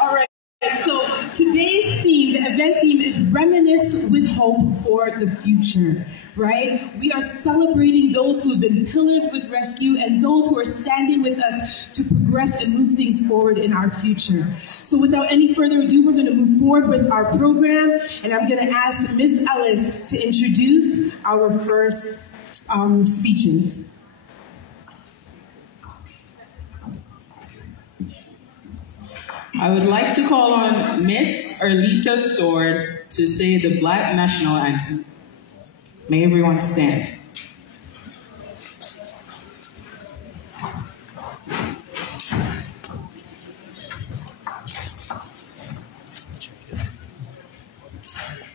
All right. So today's theme, the event theme, is Reminisce with Hope for the Future, right? We are celebrating those who have been pillars with Resq and those who are standing with us to progress and move things forward in our future. So without any further ado, we're going to move forward with our program, and I'm going to ask Ms. Ellis to introduce our first speeches. I would like to call on Miss Erlita Stored to say the Black National Anthem. May everyone stand.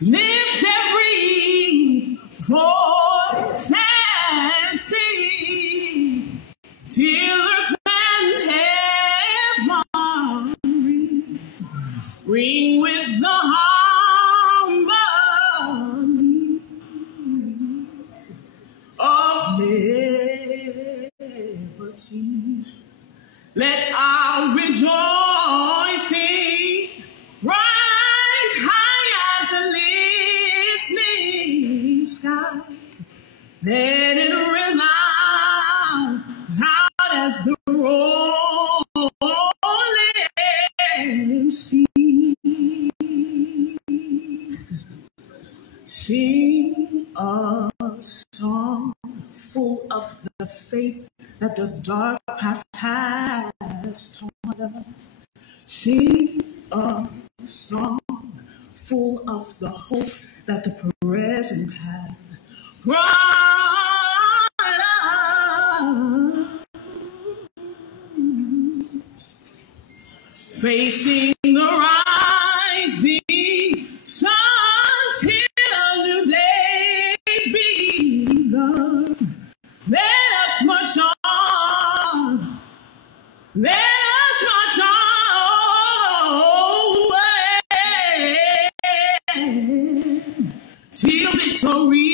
Lift every voice and sing till earth and heaven ring with the harmony of liberty. Let our rejoicing rise high as the listening skies. Let it resound loud as the rolling sea. Sing a song full of the faith that the dark past has taught us. Sing a song full of the hope that the present has brought us. Facing the rising sun till new day begun. Let us march on. Let us march on till victory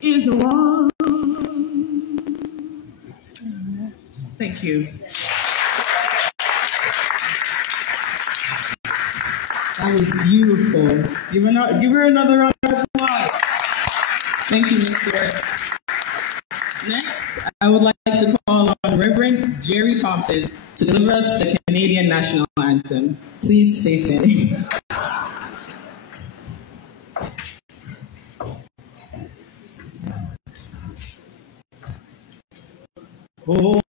is won. Thank you. That was beautiful. Give her another round of applause. Thank you, Mr. Next, I would like to call on Reverend Jerry Thompson to deliver us the Canadian National Anthem. Please stay standing.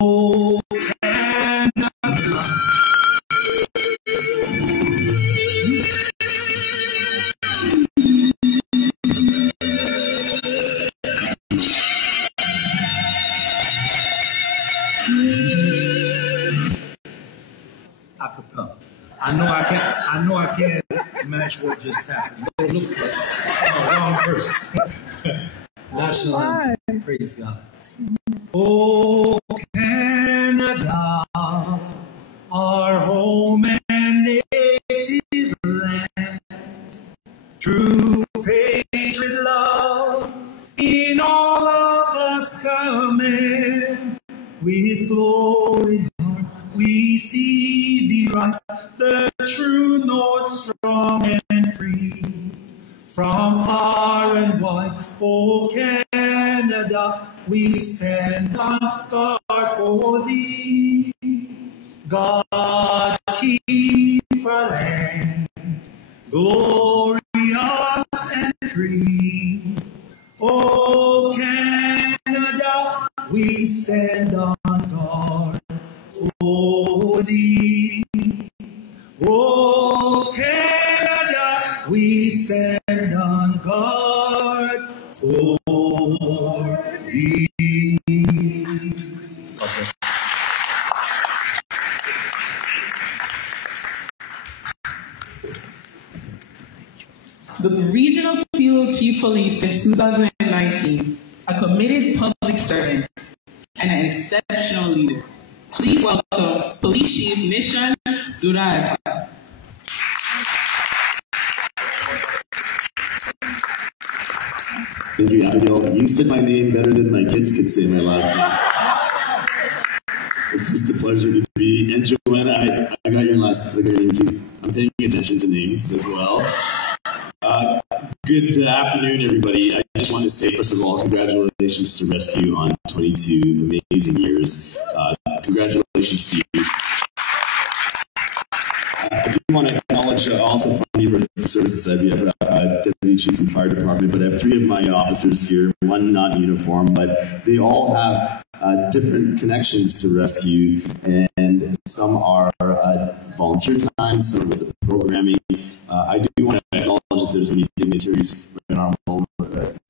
Oh, Canada. Acapella. I know I can't match what just happened. Don't look for it. Oh, wrong verse. National anthem. Praise God. Oh, Canada, our home and native land, true patriot love in all of us coming with glory. We see thee rise, the true north, strong and free. From far and wide, O Canada, we stand on guard for thee. God, keep our land glorious and free. O Canada, we stand on guard for thee. O Canada, we stand on guard for thee. The Regional Field Chief Police since 2019, a committed public servant, and an exceptional leader. Please welcome Police Chief Nishan Durag. Thank you, Abigail. You said my name better than my kids could say my last name. It's just a pleasure to be. And Joanna, I got your name too. I'm paying attention to names as well. Good afternoon, everybody. I just want to say, first of all, congratulations to Resq on 22 amazing years. Congratulations to you. I do want to acknowledge also from the emergency services I have Deputy Chief of Fire Department, but I have 3 of my officers here, one not in uniform, but they all have different connections to Resq, and some are volunteer time, some with the programming. I do want to acknowledge that there's many dignitaries right on our home.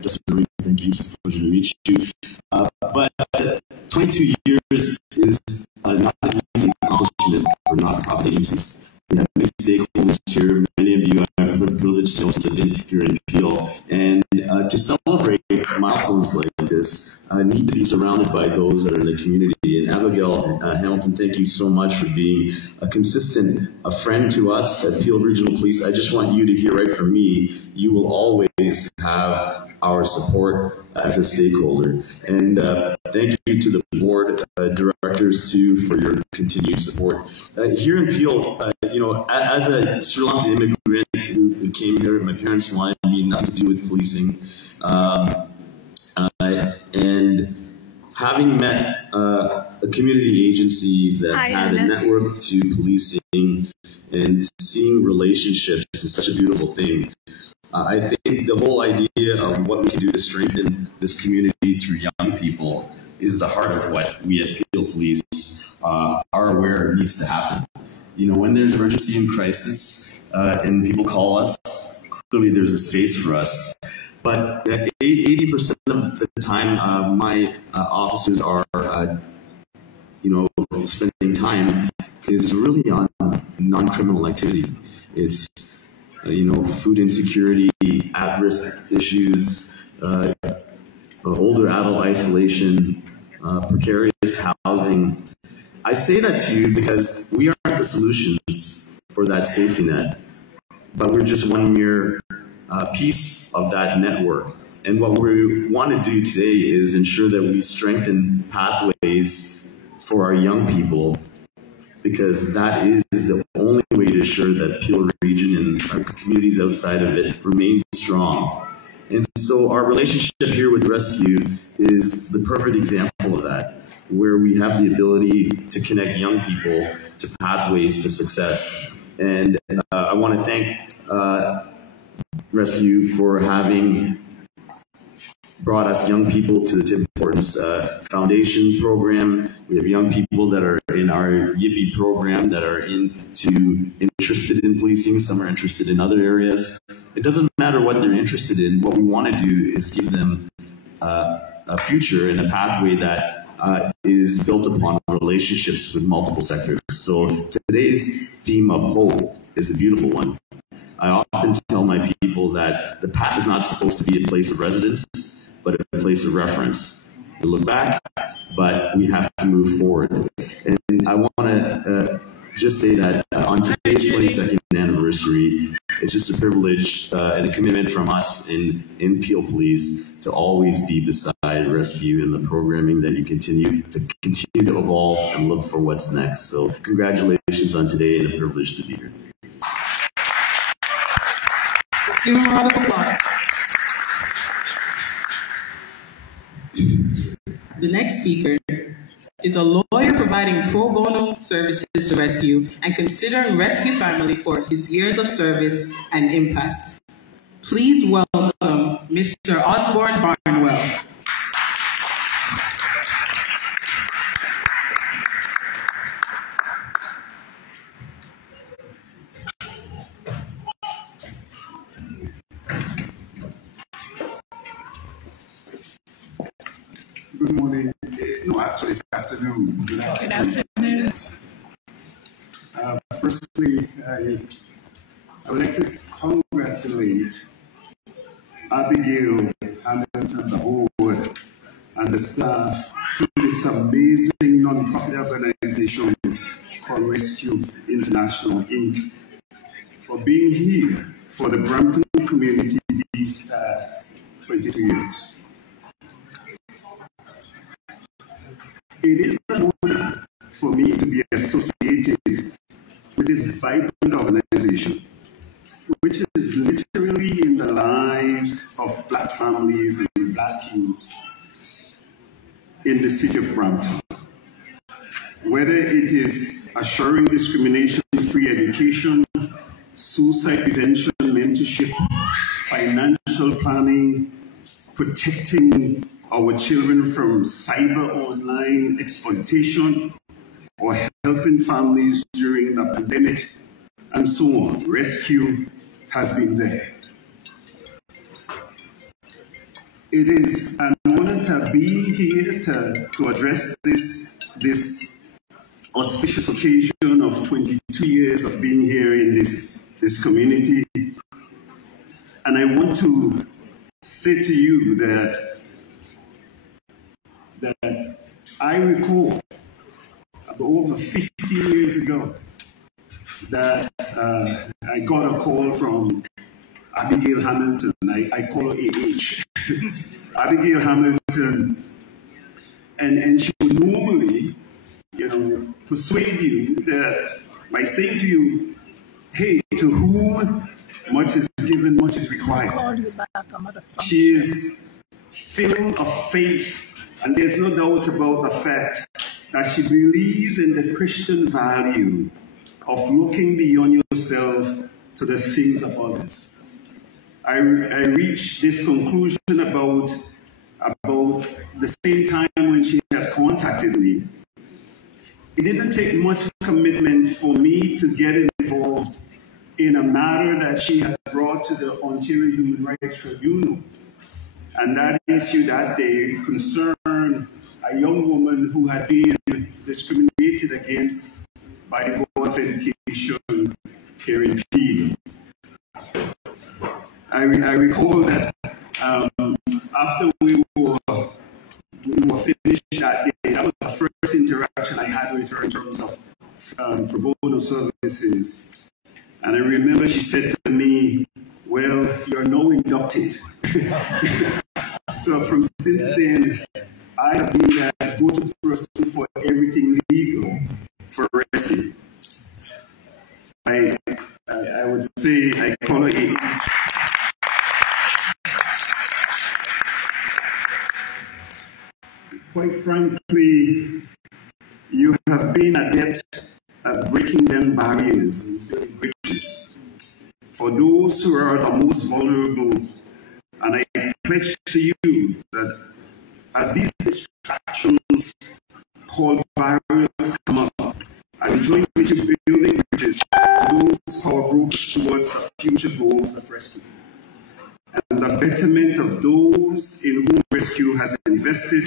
Just a thank you, it's a pleasure to meet you. But 22 years is not an easy accomplishment for not-for-profit agencies. We have many stakeholders here. Many of you are privileged to also been here in Peel. And to celebrate milestones like this, need to be surrounded by those that are in the community. And Abigail Hamilton, thank you so much for being a consistent friend to us at Peel Regional Police. I just want you to hear right from me, you will always have our support as a stakeholder. And thank you to the board directors too for your continued support. Here in Peel, you know, as a Sri Lankan immigrant who came here, my parents wanted me nothing to do with policing. And having met a community agency that had a network to policing and seeing relationships is such a beautiful thing. I think the whole idea of what we can do to strengthen this community through young people is the heart of what we at Peel Police are aware needs to happen. You know, when there's emergency and crisis and people call us, clearly there's a space for us. But 80% of the time, my officers are, you know, spending time is really on non-criminal activity. It's, you know, food insecurity, at-risk issues, older adult isolation, precarious housing. I say that to you because we aren't the solutions for that safety net, but we're just one mere piece of that network. And what we want to do today is ensure that we strengthen pathways for our young people, because that is the only way to ensure that Peel region and our communities outside of it remain strong. And so our relationship here with Resq is the perfect example of that, where we have the ability to connect young people to pathways to success. And I want to thank Resq for having brought us young people to the Tim Hortons Foundation program. We have young people that are in our Yippee program that are interested in policing. Some are interested in other areas. It doesn't matter what they're interested in. What we want to do is give them a future and a pathway that is built upon relationships with multiple sectors. So today's theme of hope is a beautiful one. I often tell my people that the path is not supposed to be a place of residence, but a place of reference. We look back, but we have to move forward. And I want to just say that on today's 22nd anniversary, it's just a privilege and a commitment from us in Peel Police to always be beside Resq in the programming that you continue to evolve and look for what's next. So congratulations on today, and a privilege to be here. Give him a round of applause. The next speaker is a lawyer providing pro bono services to Resq and considering Resq family for his years of service and impact. Please welcome Mr. Osborne Barnwell. Good morning. No, actually, it's afternoon. Good afternoon. Firstly, I would like to congratulate Abigail Hamilton, the board, and the staff for this amazing non-profit organization called Resq International, Inc., for being here for the Brampton community these past 22 years. It is an honor for me to be associated with this vibrant organization, which is literally in the lives of Black families and Black youths in the city of Brampton. Whether it is assuring discrimination-free education, suicide prevention, mentorship, financial planning, protecting our children from cyber online exploitation, or helping families during the pandemic, and so on. Resq has been there. It is an honor to be here to address this auspicious occasion of 22 years of being here in this community. And I want to say to you that I recall over 50 years ago that I got a call from Abigail Hamilton. I call her AH. Abigail Hamilton, and she would normally, persuade you that by saying to you, hey, to whom much is given, much is required. She is filled of faith, and there's no doubt about the fact that she believes in the Christian value of looking beyond yourself to the things of others. I reached this conclusion about the same time when she had contacted me. It didn't take much commitment for me to get involved in a matter that she had brought to the Ontario Human Rights Tribunal. And that issue that day concerned a young woman who had been discriminated against by the Board of Education here in Peel. I recall that after we were finished that day, that was the first interaction I had with her in terms of pro bono services. And I remember she said to me, well, you're now inducted. So since then, I have been that go-to person for everything legal for Resq. I would say I call her a quite frankly, you have been adept at breaking down barriers and building bridges for those who are the most vulnerable. And I pledge to you that as these distractions called barriers come up, I join with you building bridges to those power groups towards the future goals of Resq, and the betterment of those in whom Resq has invested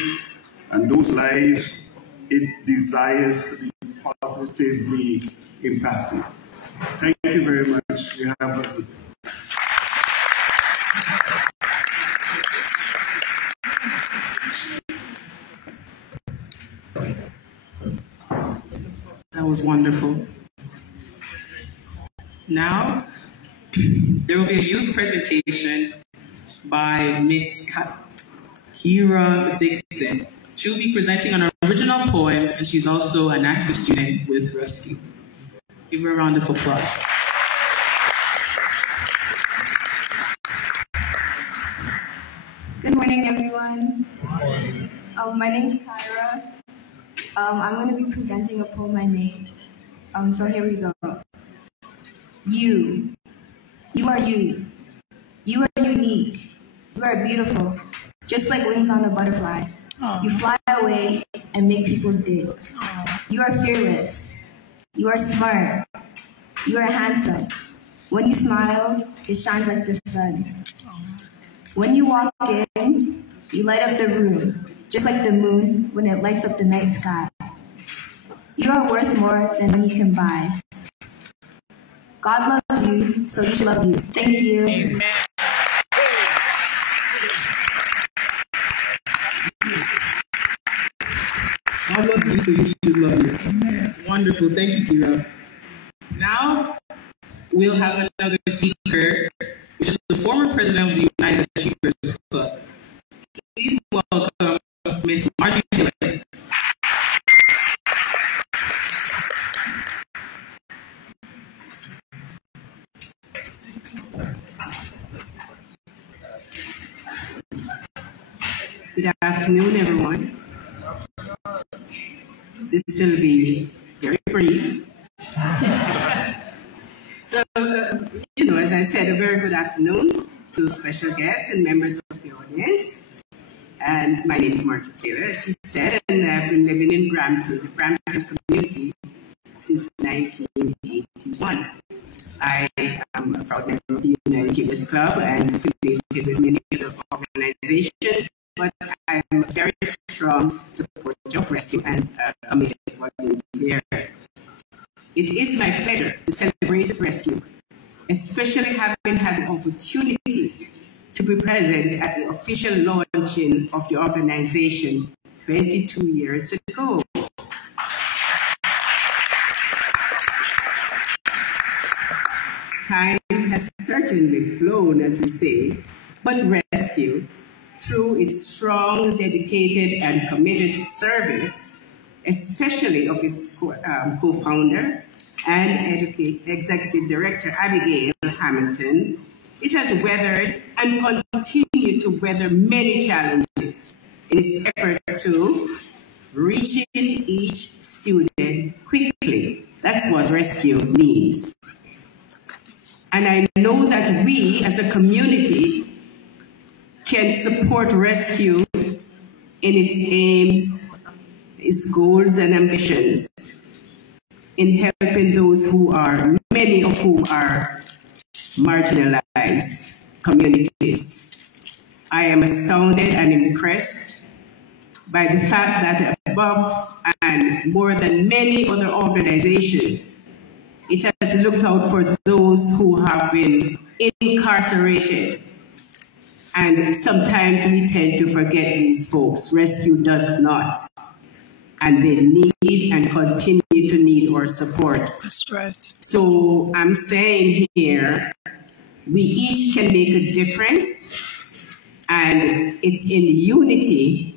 and those lives it desires to be positively impacted. Thank you very much. We have a good day. That was wonderful. Now, there will be a youth presentation by Miss Kira Dixon. She'll be presenting an original poem, and she's also an access student with Resq. Give her a round of applause. Good morning, everyone. My name's Kyra. I'm going to be presenting a poem I made. So here we go. You are you. You are unique. You are beautiful, just like wings on a butterfly. You fly away and make people's day. You are fearless. You are smart. You are handsome. When you smile, it shines like the sun. When you walk in, you light up the room, just like the moon when it lights up the night sky. You are worth more than money can buy. God loves you, so you should love you. Thank you. Amen. God loves you, so you should love you. Amen. Wonderful. Thank you, Kira. Now, we'll have another speaker, which is the former president of the United Achievers Club. Please welcome Miss Margie Dillon. Good afternoon, everyone. This will be very brief. So, as I said, a very good afternoon to special guests and members of the audience. And my name is Marjorie Taylor, as she said, and I've been living in Brampton, the Brampton community, since 1981. I am a proud member of the United Chambers Club and affiliated with many other organizations, but I'm a very strong supporter of Resq and committed volunteer. It is my pleasure to celebrate with Resq, especially having had the opportunity to be present at the official launching of the organization 22 years ago. Time has certainly flown, as we say, but Resq, through its strong, dedicated, and committed service, especially of its co-founder and executive director, Abigail Hamilton, it has weathered and continued to weather many challenges in its effort to reaching each student quickly. That's what Resq means. And I know that we, as a community, can support Resq in its aims, its goals and ambitions in helping those who are, many of whom are marginalized communities. I am astounded and impressed by the fact that above and more than many other organizations, it has looked out for those who have been incarcerated. And sometimes we tend to forget these folks. Resq does not. And they need and continue to need our support. That's right. So I'm saying here, we each can make a difference, and it's in unity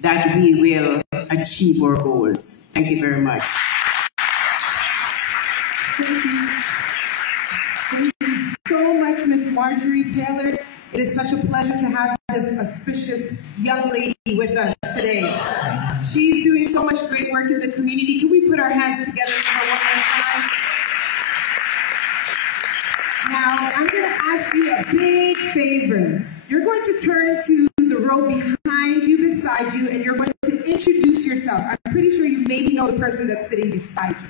that we will achieve our goals. Thank you very much. Thank you so much, Miss Marjorie Taylor. It is such a pleasure to have this auspicious young lady with us today. She's doing so much great work in the community. Can we put our hands together for her one more time? Now, I'm going to ask you a big favor. You're going to turn to the row behind you, beside you, and you're going to introduce yourself. I'm pretty sure you maybe know the person that's sitting beside you.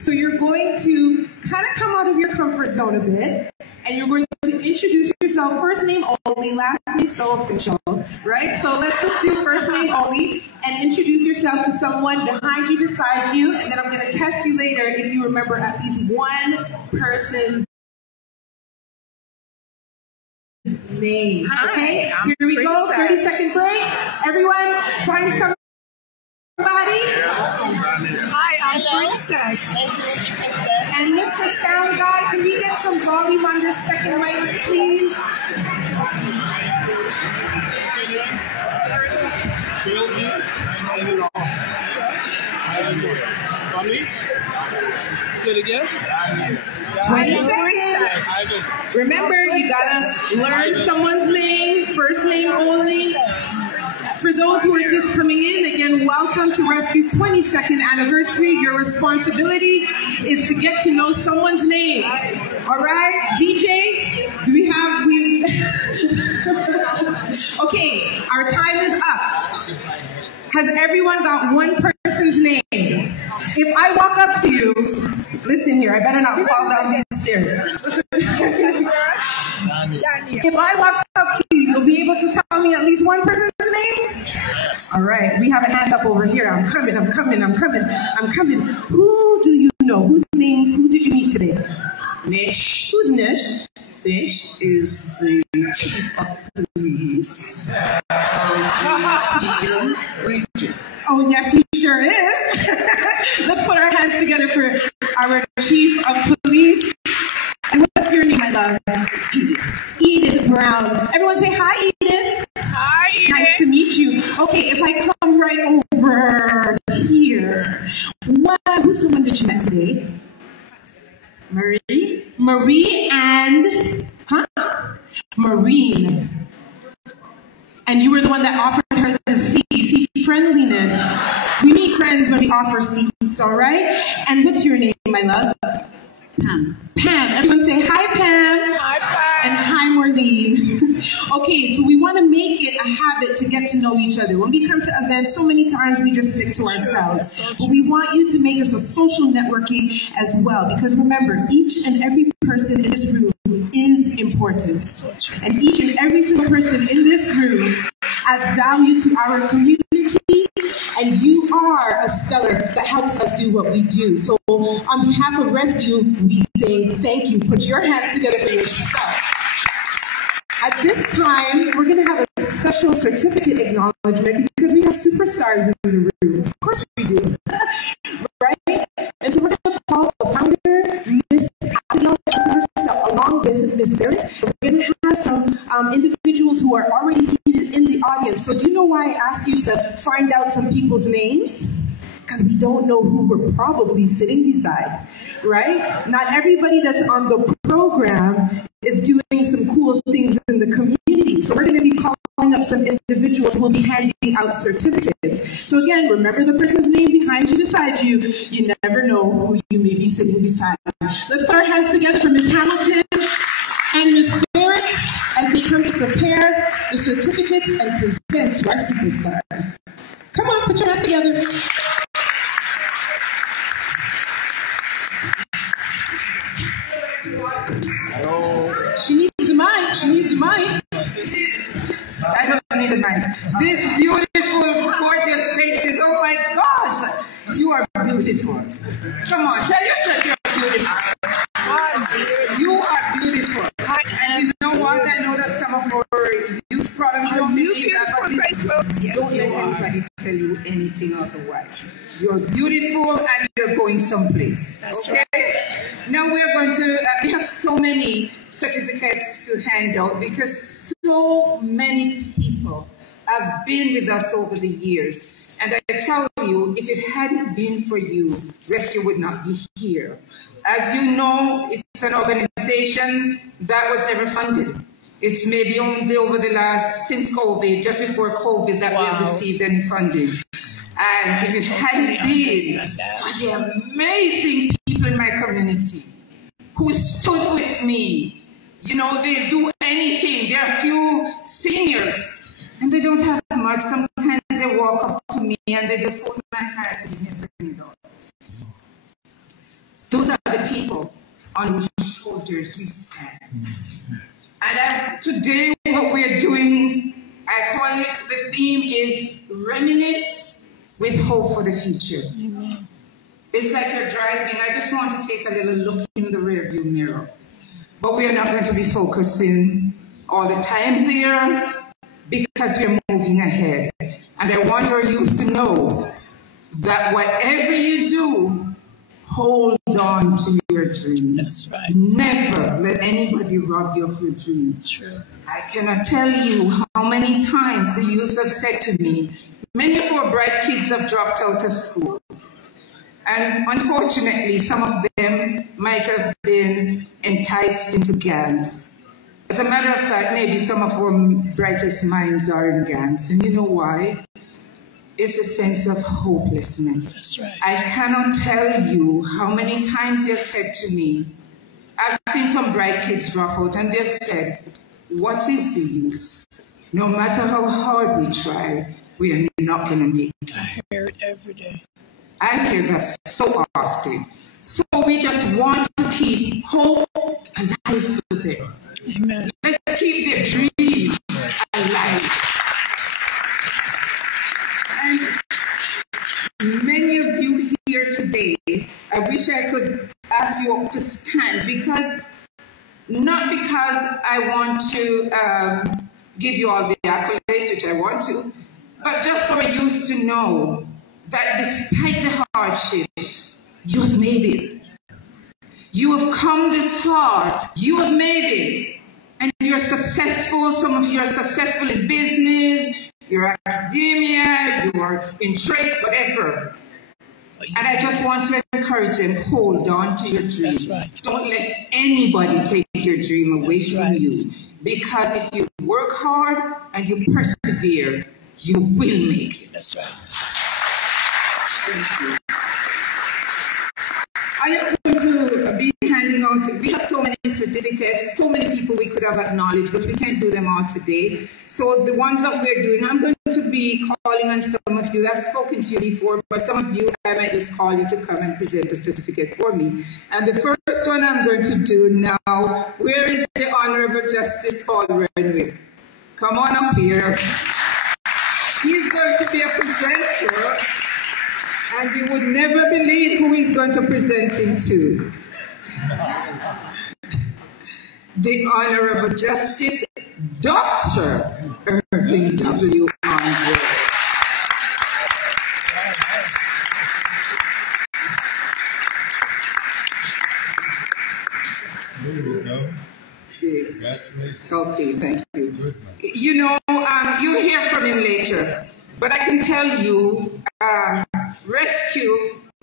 So you're going to kind of come out of your comfort zone a bit, and you're going to introduce yourself, first name only, last name so official, right? So let's just do first name only, and introduce yourself to someone behind you, beside you, and then I'm going to test you later if you remember at least one person's name. Okay, here we go, 30-second break. Everyone, find somebody. Hi, I'm Princess. And Mr. Sound Guy, can we get some volume on this second mic, please? Do it again. 20 seconds. Remember, you gotta learn someone's name, first name only. For those who are just coming in, again, welcome to Resq's 22nd anniversary. Your responsibility is to get to know someone's name. All right, DJ, do we have Okay, our time is up. Has everyone got one person's name? If I walk up to you, listen here, I better not fall down these stairs. If I walk up to you, you'll be able to tell me at least one person's name? All right, we have a hand up over here. I'm coming. Who do you know? Who did you meet today? Nish. Who's Nish? Nish is the chief of police of the region. Oh, yes, he sure is. Let's put our hands together for our chief of police. And what's your name, my love? Edith Brown. Everyone say hi, Edith. Hi, Edith. Nice to meet you. Okay, if I come right over here, who's the one that you met today? Marie and Marine. And you were the one that offered wanted her to see. You see, friendliness. We need friends when we offer seats, all right? And what's your name, my love? Pam. Pam. Everyone say hi, Pam. Hi, Pam. And hi, Marlene. Okay, so we want to make it a habit to get to know each other. When we come to events, so many times we just stick to ourselves. But we want you to make this a social networking as well. Because remember, each and every person in this room is important. And each and every single person in this room adds value to our community. And you are a stellar that helps us do what we do. So on behalf of Resq, we say thank you. Put your hands together for yourself. At this time, we're going to have a special certificate acknowledgement because we have superstars in the room. Of course we do. Right? And so we're going to call the founder, Miss Abigail, herself, along with Miss Barrett. We're going to have some individuals who are already seated in the audience. So do you know why I asked you to find out some people's names? Because we don't know who we're probably sitting beside, right? Not everybody that's on the program is doing some cool things in the community. So we're going to be calling up some individuals who will be handing out certificates. So again, remember the person's name behind you, beside you. You never know who you may be sitting beside. Let's put our hands together for Ms. Hamilton and Ms. Barrett as they come to prepare the certificates and present to our superstars. Come on, put your hands together. Hello. She needs the mic. She needs the mic. I don't need a mic. These beautiful, gorgeous faces. Oh my gosh, you are beautiful. Come on, tell yourself you're beautiful. You are beautiful. And you know what? I know that some of our youth probably don't believe that, but don't let anybody tell you anything otherwise. You're beautiful and you're going someplace. Okay? Now we're going to, we have so many certificates to hand out because so many people have been with us over the years. And I tell you, if it hadn't been for you, Resq would not be here. As you know, it's an organization that was never funded. It's maybe only over the last, since COVID, just before COVID, that we have received any funding. And if it hadn't been for the amazing people in my community who stood with me, you know, they do anything. There are a few seniors and they don't have much. Sometimes they walk up to me and they just hold my hand and give me $20. Those are the people on whose shoulders we stand. And today what we're doing, I call it, the theme is reminisce with hope for the future. Amen. It's like you're driving. I just want to take a little look in the rearview mirror. But we are not going to be focusing all the time there because we're moving ahead. And I want our youth to know that whatever you do, hold on to your dreams. That's right. Never let anybody rob you of your dreams. True. I cannot tell you how many times the youth have said to me, many of our bright kids have dropped out of school. And unfortunately, some of them might have been enticed into gangs. As a matter of fact, maybe some of our brightest minds are in gangs. And you know why? It's a sense of hopelessness. That's right. I cannot tell you how many times they've said to me, I've seen some bright kids drop out, and they've said, what is the use? No matter how hard we try, we are not going to make it. I hear it every day. I hear that so often. So we just want to keep hope alive for them. Amen. Let's keep their dream alive. And many of you here today, I wish I could ask you all to stand, because, not because I want to give you all the accolades, which I want to, but just for youth to know that despite the hardships, you have made it. You have come this far. You have made it. And you're successful. Some of you are successful in business, you're academia, you're in trades, whatever. And I just want to encourage them, hold on to your dream. That's right. Don't let anybody take your dream away from you. Because if you work hard and you persevere, you will make it. That's right. Thank you. I am going to be handing out, we have so many certificates, so many people we could have acknowledged, but we can't do them all today. So the ones that we're doing, I'm going to be calling on some of you. I've spoken to you before, but some of you, I might just call you to come and present a certificate for me. And the first one I'm going to do now, where is the Honorable Justice Paul Renwick? Come on up here. He's going to be a presenter. And you would never believe who he's going to present him to. The Honorable Justice Dr. Irving W. Andre. Okay, thank you. You know, you'll hear from him later. But I can tell you, Resq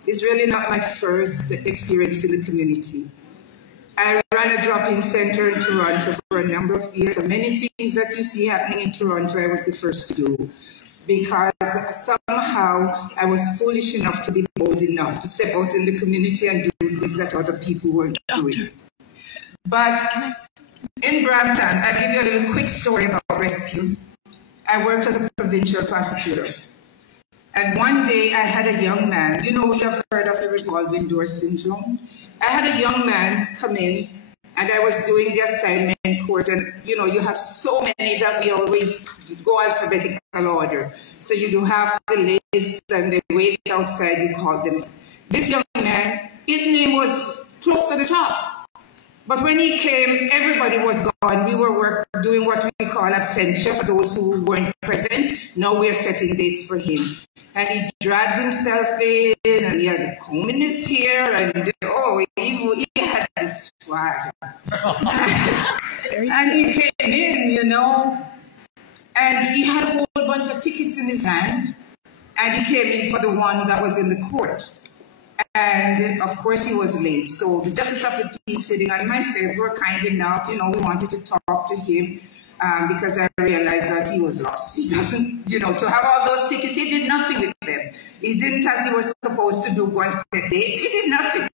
is really not my first experience in the community. I ran a drop-in center in Toronto for a number of years, and many things that you see happening in Toronto, I was the first to do. Because somehow I was foolish enough to be bold enough to step out in the community and do things that other people weren't doing. But in Brampton, I'll give you a little quick story about Resq. I worked as a provincial prosecutor. And one day I had a young man, you know, you have heard of the revolving door syndrome. I had a young man come in and I was doing the assignment court, and you know, you have so many that we always go alphabetical order. So you do have the list and they wait outside, you call them. This young man, his name was close to the top. But when he came, everybody was gone. We were doing what we call absentia for those who weren't present. Now we're setting dates for him. And he dragged himself in, and he had a comb in his hair, and he had this swag. And he came in, you know, and he had a whole bunch of tickets in his hand, and he came in for the one that was in the court. And of course he was late. So the Justice of the Peace sitting and myself were kind enough, you know, we wanted to talk to him because I realized that he was lost. He doesn't, you know, to have all those tickets, he did nothing with them. He didn't, as he was supposed to do, go and set dates. He did nothing.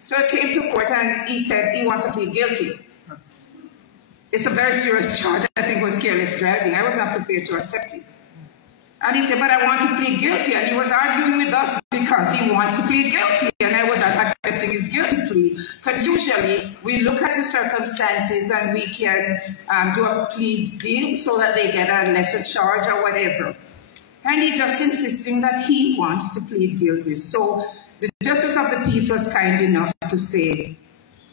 So I came to court and he said he wants to plead guilty. It's a very serious charge. I think it was careless driving. I was not prepared to accept it. And he said, but I want to plead guilty. And he was arguing with us because he wants to plead guilty. And I was not accepting his guilty plea. Because usually we look at the circumstances and we can do a plea deal so that they get a lesser charge or whatever. And he just insisting that he wants to plead guilty. So the Justice of the Peace was kind enough to say,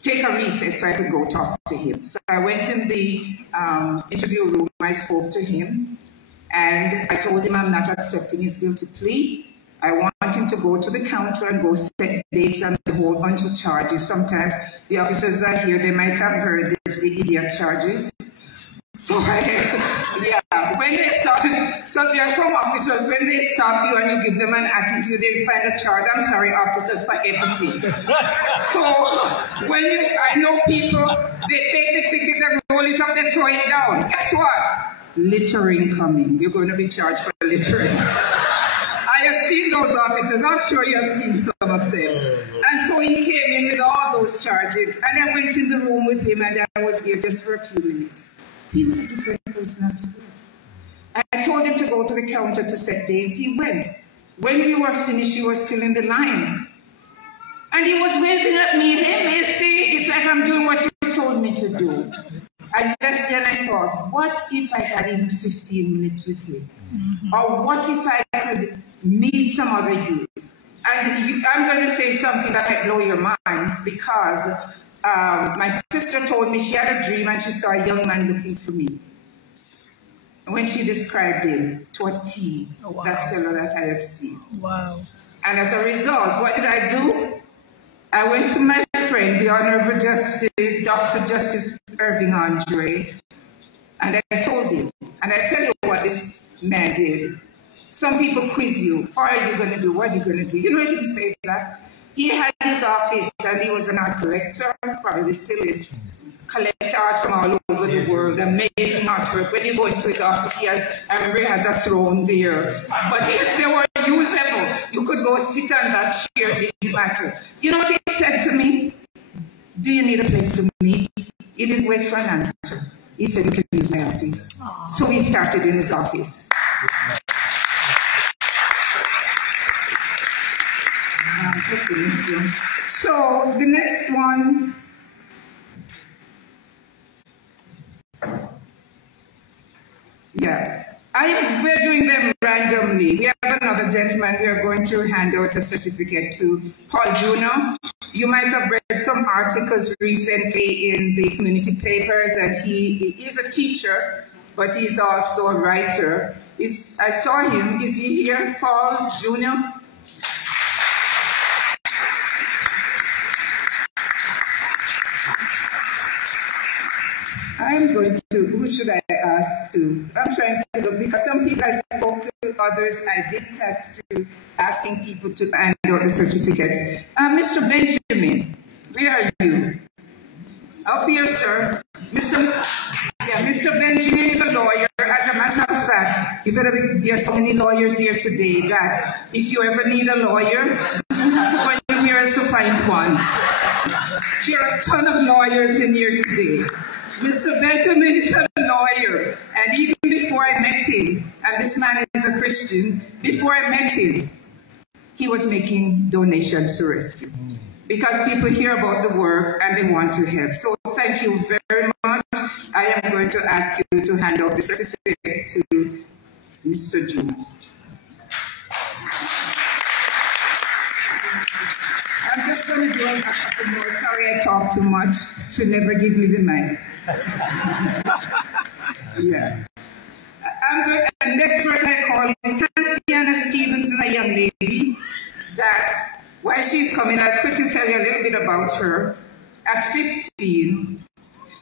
take a recess so I could go talk to him. So I went in the interview room, I spoke to him. And I told him I'm not accepting his guilty plea. I want him to go to the counter and go set dates and a whole bunch of charges. Sometimes the officers are here, they might have heard there's the idiot charges. So I guess, yeah, when they stop, so there are some officers, when they stop you and you give them an attitude, they find a charge. I'm sorry, officers, for everything. So when I know people, they take the ticket, they roll it up, they throw it down. Guess what? Littering coming. You're going to be charged for littering. I have seen those officers. I'm sure you have seen some of them. And so he came in with all those charges. And I went in the room with him and I was there just for a few minutes. He was a different person afterwards. I told him to go to the counter to set dates. He went. When we were finished, he was still in the line. And he was waving at me. Hey, Macy, it's like I'm doing what you told me to do. I left there and I thought, what if I had even 15 minutes with him? Mm-hmm. Or what if I could meet some other youth? And I'm going to say something that might blow your minds because my sister told me she had a dream and she saw a young man looking for me. And when she described him to a T, that fellow that I had seen. Wow. And as a result, what did I do? I went to my friend, the Honorable Justice, Dr. Justice Irving Andre, and I told him, and I tell you what this man did. Some people quiz you, what are you going to do, what are you going to do? You know, he didn't say that. He had his office, and he was an art collector, probably still is, collect art from all over the world, amazing artwork. When you go into his office, I remember he has a throne there. But if they were usable, you could go sit on that chair, it didn't matter. You know what he said to me? Do you need a place to meet? He didn't wait for an answer. He said, you can use my office. Aww. So we started in his office. So the next one, we're doing them randomly. We have another gentleman we are going to hand out a certificate to, Paul Jr. You might have read some articles recently in the community papers, and he is a teacher, but he's also a writer. I saw him. Is he here, Paul Jr.? I'm going to, who should I ask to? I'm trying to look, because some people I spoke to, others I didn't ask to, asking people to hand out the certificates. Mr. Benjamin, where are you? Up here, sir. Mr. Benjamin is a lawyer. As a matter of fact, there are so many lawyers here today that if you ever need a lawyer, you don't have to go anywhere else to find one. There are a ton of lawyers in here today. Mr. Benjamin is a lawyer, and even before I met him, and this man is a Christian, before I met him, he was making donations to Resq, because people hear about the work and they want to help. So thank you very much. I am going to ask you to hand out the certificate to Mr. June. I'm just going to do a couple more. Sorry I talk too much. Should never give me the mic. Yeah. I'm good. The next person I call is Tansiana Stevenson, a young lady that, while she's coming, I'll quickly tell you a little bit about her. At 15,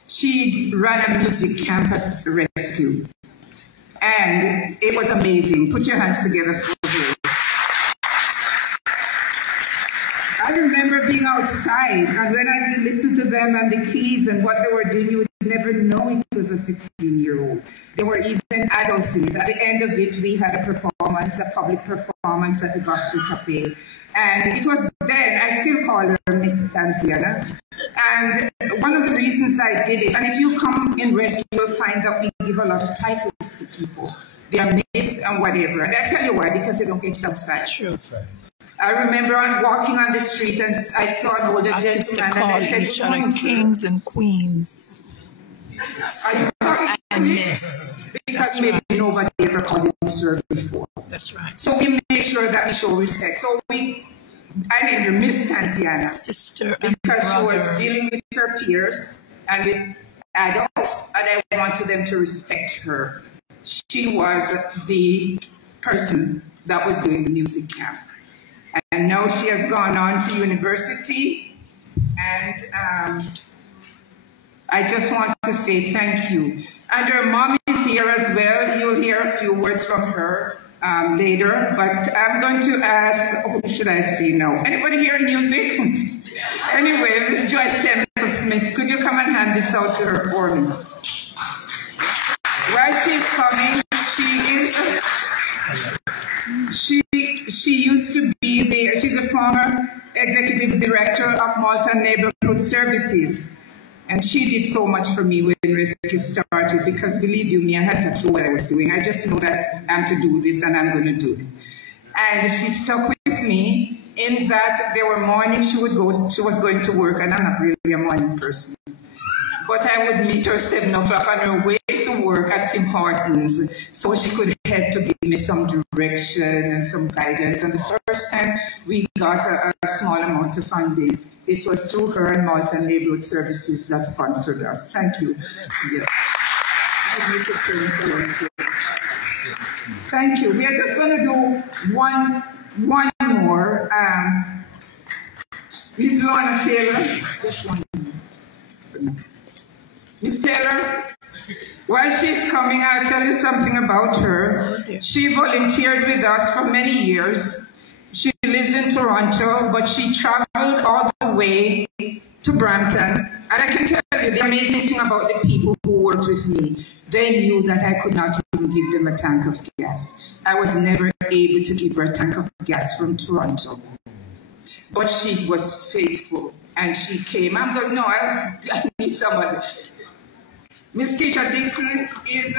she ran a music camp at Resq. And it was amazing. Put your hands together for her. I remember being outside, and when I would listen to them and the keys and what they were doing, you would never know it was a 15-year-old. There were even adults in it. At the end of it, we had a performance, a public performance at the Gospel Cafe. And it was then, I still call her Miss Tansiana. And one of the reasons I did it, and if you come in Resq, you'll find that we give a lot of titles to people. They are Miss and whatever. And I tell you why, because they don't get it outside. Sure. I remember walking on the street and I saw an older gentleman and I said, each other kings and queens. And Miss. Because maybe nobody ever called it Sir before. That's right. So we make sure that we show respect. So I named her Miss Tansiana. Sister because she was dealing with her peers and with adults, and I wanted them to respect her. She was the person that was doing the music camp. And now she has gone on to university, and I just want to say thank you. And her mom is here as well. You'll hear a few words from her later, but I'm going to ask, who should I see now? Anybody hear music? Anyway, Miss Joyce Temple-Smith, could you come and hand this out to her for me? While she's coming, she used to be she's a former executive director of Malta Neighborhood Services. And she did so much for me when Resq started, because believe you me, I had to know what I was doing. I just know that I'm to do this and I'm going to do it. And she stuck with me in that there were mornings she was going to work, and I'm not really a morning person. But I would meet her 7 o'clock on her way to work at Tim Hortons, so she could help to give me some direction and some guidance. And the first time we got a small amount of funding, it was through her and Malta Neighborhood Services that sponsored us. Thank you. Yes. Thank you. We are just going to do one more. Miss Lorna Taylor. Just one. Miss Taylor, while she's coming, I'll tell you something about her. She volunteered with us for many years. She lives in Toronto, but she traveled all the way to Brampton And I can tell you the amazing thing about the people who worked with me, they knew that I could not even give them a tank of gas. I was never able to give her a tank of gas from Toronto. But she was faithful, and she came. I'm going, no, I need somebody. Miss Keisha Dixon is,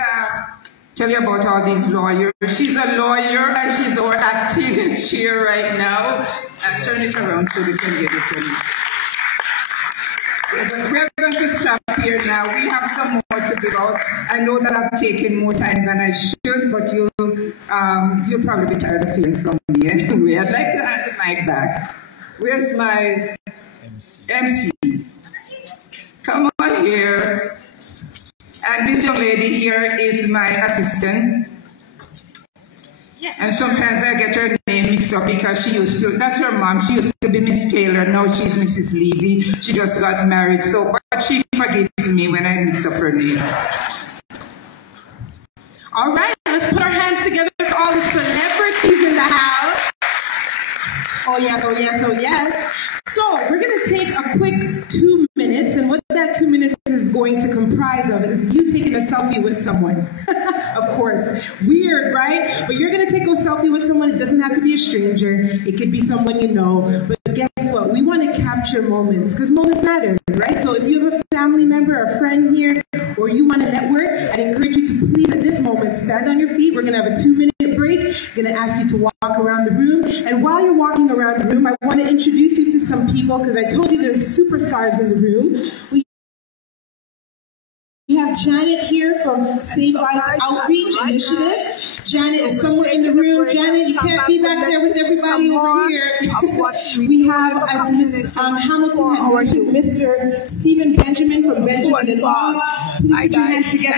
tell you about all these lawyers. She's a lawyer, and she's our acting chair right now. I'll turn it around so we can get it to me. We're going to stop here now. We have some more to give out. I know that I've taken more time than I should, but you'll probably be tired of hearing from me anyway. I'd like to hand the mic back. Where's my MC? Come on here. And this young lady here is my assistant. And sometimes I get her name mixed up because she used to, that's her mom, she used to be Miss Taylor, now she's Mrs. Levy. She just got married, so, but she forgives me when I mix up her name. All right, let's put our hands together for all the celebrities in the house. Oh yes, oh yes, oh yes. So we're going to take a quick 2 minutes, and what that 2 minutes is going to comprise of is you taking a selfie with someone. Of course, weird, right? But you're going to take a selfie with someone. It doesn't have to be a stranger. It could be someone you know. But guess what? We want to capture moments, because moments matter, right? So if you have a family member, a friend here, or you want to network, I'd encourage you to please, at this moment, stand on your feet. We're going to have a 2 minute break. I'm going to ask you to walk around the room. And while you're walking around the room, I want to introduce you to some people, because I told you there's superstars in the room. We have Janet here from St. Vice Outreach Initiative. Janet is somewhere in the room. Janet, you can't be back there with everybody over here. We have, as Ms. Hamilton had mentioned, Mr. Stephen Benjamin from Benjamin and Law. Please put your hands together